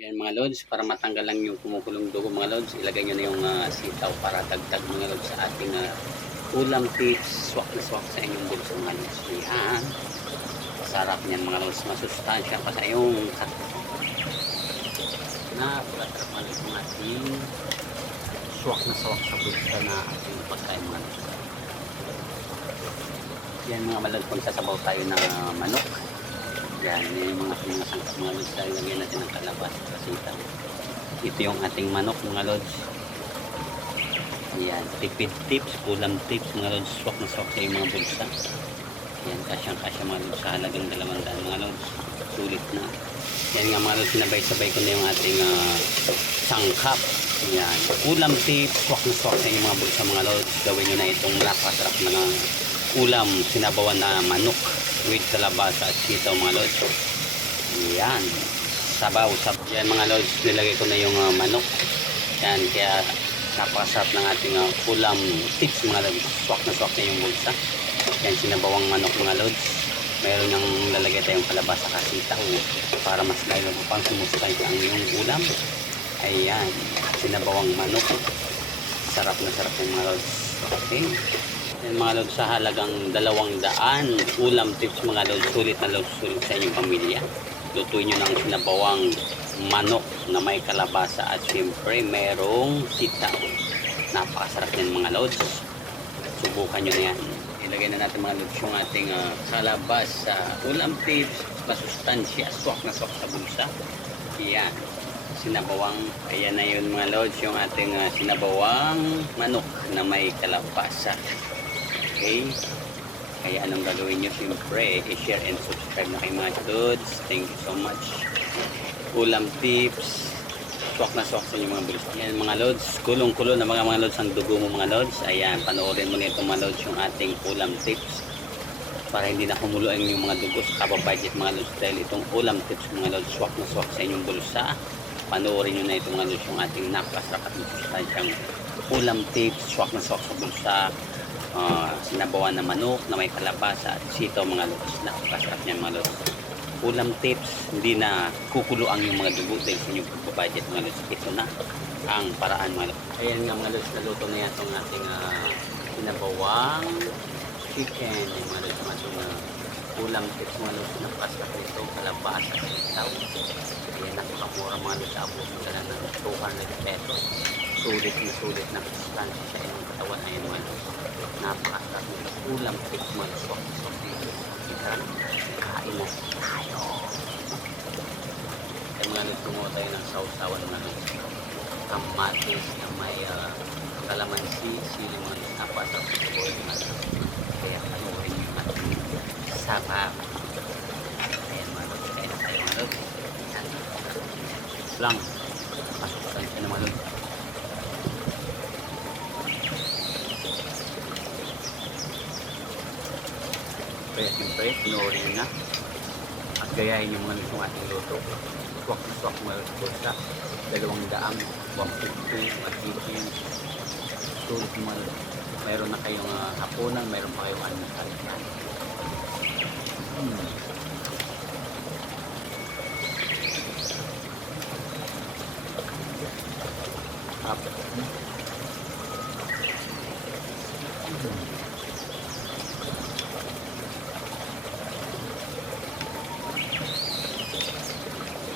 Yan mga lods, para matanggal lang yung kumukulong dugo mga lods, ilagay nyo na yung sitaw para dagdag mga lods sa ating ulam tips. Swak na swak sa inyong bulso mga lods. Yan. Sarap niyan mga lods. Masustansya pa sa iyong napakasarap mga lods ng ating swak na swak sa bulsa na ating pagkain mga lods. Yan mga lods, pagsasabaw tayo ng manok. Yan, yung mga sangkap mga lods. Lagyan natin ng kalabas at sitaw. Ito yung ating manok mga lods. Yan, tipid tips, ulam tips mga lods. Swak na swak sa yung mga bulsa. Yan, kasyang kasya mga lods sa halagang 200 mga lods. Sulit na. Yan nga mga lods, sinabay-sabay ko na yung ating sangkap. Yan, ulam tips, swak na swak sa yung mga bulsa mga lods. Gawin nyo na itong napakasarap na ulam, sinabawan na manok with kalabasa at sitaw mga lods. Yan, sabaw. Yan mga lods, nilagay ko na yung manok. Yan, kaya napakasarap ng ating ulam tips mga lods. Swak na swak na yung bulsa. Yan, sinabawang manok mga lods. Meron nang lalagay tayong kalabasa at sitaw para mas lalo pang sumustansya ang yung ulam. Ayan, sinabawang manok. Sarap na sarap yung mga lods. Okay. Yan mga lods, sa halagang 200 ulam tips mga lods, sulit na lods, sulit sa inyong pamilya. Lutuin nyo ng sinabawang manok na may kalabasa at syempre merong sitaw. Napakasarap yan mga lods. Subukan nyo na yan. Ilagay na natin mga lods yung ating kalabasa, ulam tips, masustansya, swak na swak sa bulsa. Yan, sinabawang, ayan na yun mga lods, yung ating sinabawang manok na may kalabasa. Okay, kaya anong gagawin nyo? Siyempre, i-share and subscribe na kayo mga lods. Thank you so much. Ulam tips, swak na swak sa inyo mga bulsa. Yan mga lods, kulong-kulo na mga lods ang dugo mo mga lods. Ayan, panoorin mo nito mga lods yung ating ulam tips para hindi na kumulo ang yung mga dugo sa kababudget mga lods. Dahil itong ulam tips mga lods, swak na swak sa inyong bulsa. Panoorin nyo na ito mga lods, yung ating napakasarap at masustansyang ulam tips, swak na swak sa bulsa. Sinabawan na manok na may kalabasa at sitaw mga lods. Napakasarap niyan mga lods. Ulam tips, hindi na kukuluang yung mga dugo dahil sa inyong pagbabudget mga lods. Ito na ang paraan mga lods. Ayan nga mga lods, naluto na yan itong ating sinabawang chicken. Yung mga lods, itong ulam tips mga lods. Napakasarap nito, kalabasa, sitaw. Ayan, napakamura mga lods. Abot na lang ng 200 pesos. Sulit na sustansya sa inyong katawan. Ayan mga lods, napakasarap nito. Ulam tips mga lods. Swak dito. Kain na tayo. Kaya mga lods, kumuha tayo ng sausawan mga lods. Kamatis na may kalamansi, sili mga lods. Napakasarap nito mga lods. Kaya panoorin yung ating sarap. Ayan mga lods, kain na tayo mga lods. Lang, masustansya na mga lods. Kaya siyempre, pinoorin nyo na at gayahin yung mga itong ating luto. Swak na swak mga bulsa, 200, 150, matipin, sulit mga. Meron na kayong hapunan, meron pa kayong almusal.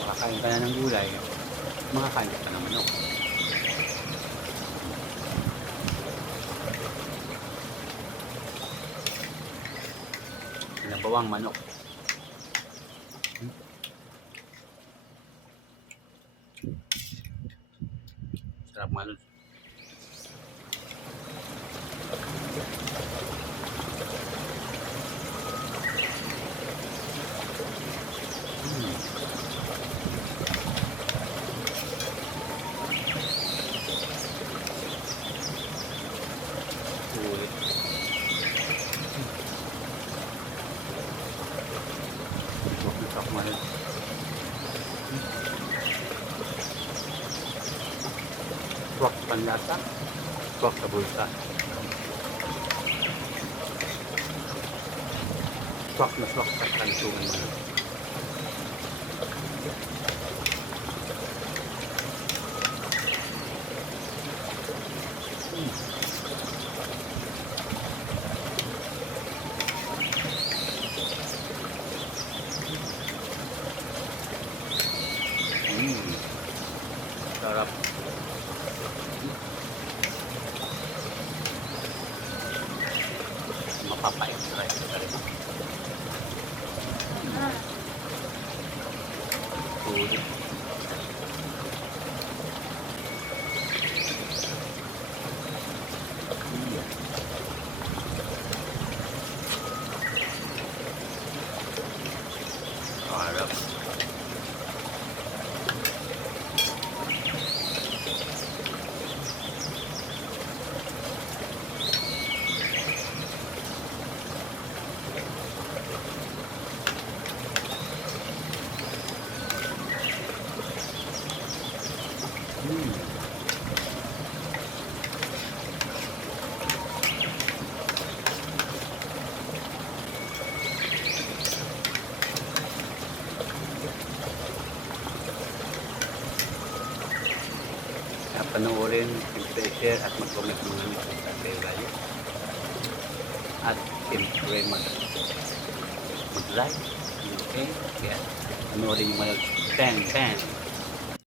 Makakain ka na ng gulay, makakain ka ng manok. Sinabawang manok. Sarap mga lods. Swak panlasa, swak sa bulsa. Swak na swak sa kantungan mo. Sarap. Mapapa-extra rin. Sulit. Sarap. Panoorin, i-share at mag-comment mga nito sa kayo guys. At siyempre mag-like. Okay? Kaya panoorin yung mga 10.